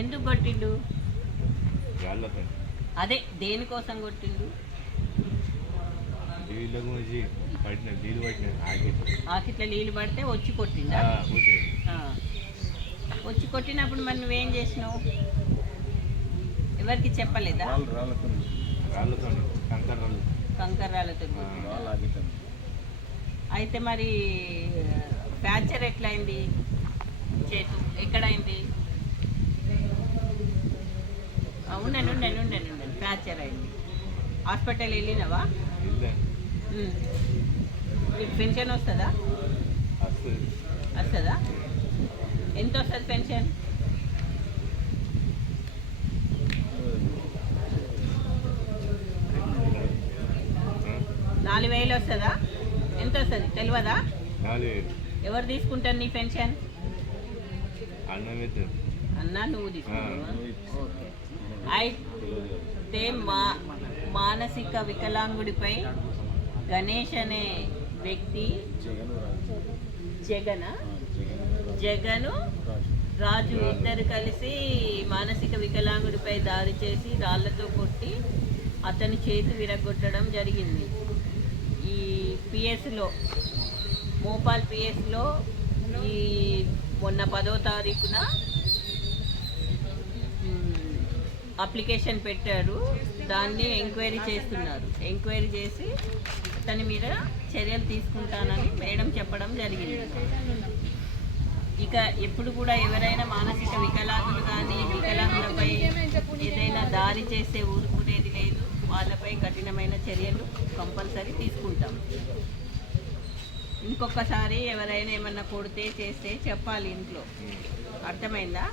ఎందుకు కొట్టిండు? రాళ్ళతో. అదే దేనికోసం కొట్టిండు? నీళ్ళ గురించి పట్టిన నీళ్ళు పట్టిన ఆకిట్లా నీళ్ళు పడితే వచ్చి కొట్టిండా? ఆ. వచ్చి కొట్టినప్పుడు మరి నువ్వేం చేసినావు? ఎవరికి చెప్పలేదా? రాళ్ళతో కంకర్రాలతో కొట్టిండా? అయితే మరి ఫ్రాక్చర్ ఎట్లయింది? చేతు ఎక్కడైంది? ఉండండి ఫ్రాక్చర్ అయింది. హాస్పిటల్ వెళ్ళినావా? మీకు పెన్షన్ వస్తుందా? వస్తుందా? ఎంత వస్తుంది పెన్షన్? నాలుగు వేలు వస్తుందా? ఎంత వస్తుంది తెలియదా? ఎవరు తీసుకుంటారు నీ పెన్షన్? అన్నా నువ్వు తీసుకుంటావా? ఓకే. అయితే మానసిక వికలాంగుడిపై గణేష్ అనే వ్యక్తి జగను రాజు ఇద్దరు కలిసి మానసిక వికలాంగుడిపై దాడి చేసి రాళ్లతో కొట్టి అతని చేతి విరగొట్టడం జరిగింది. ఈ పిఎస్లో మోపాల్ పిఎస్లో ఈ మొన్న 10వ తారీఖున అప్లికేషన్ పెట్టారు. దాన్ని ఎంక్వైరీ చేస్తున్నారు. ఎంక్వైరీ చేసి దాని మీద చర్యలు తీసుకుంటానని మేడం చెప్పడం జరిగింది. ఇక ఎప్పుడు కూడా ఎవరైనా మానసిక వికలాంగులు కానీ వికలాంగులపై ఏదైనా దాడి చేస్తే ఊరుకునేది లేదు. వాళ్ళపై కఠినమైన చర్యలు కంపల్సరీ తీసుకుంటాం. ఇంకొకసారి ఎవరైనా ఏమన్నా కొడితే చేస్తే చెప్పాలి ఇంట్లో. అర్థమైందా?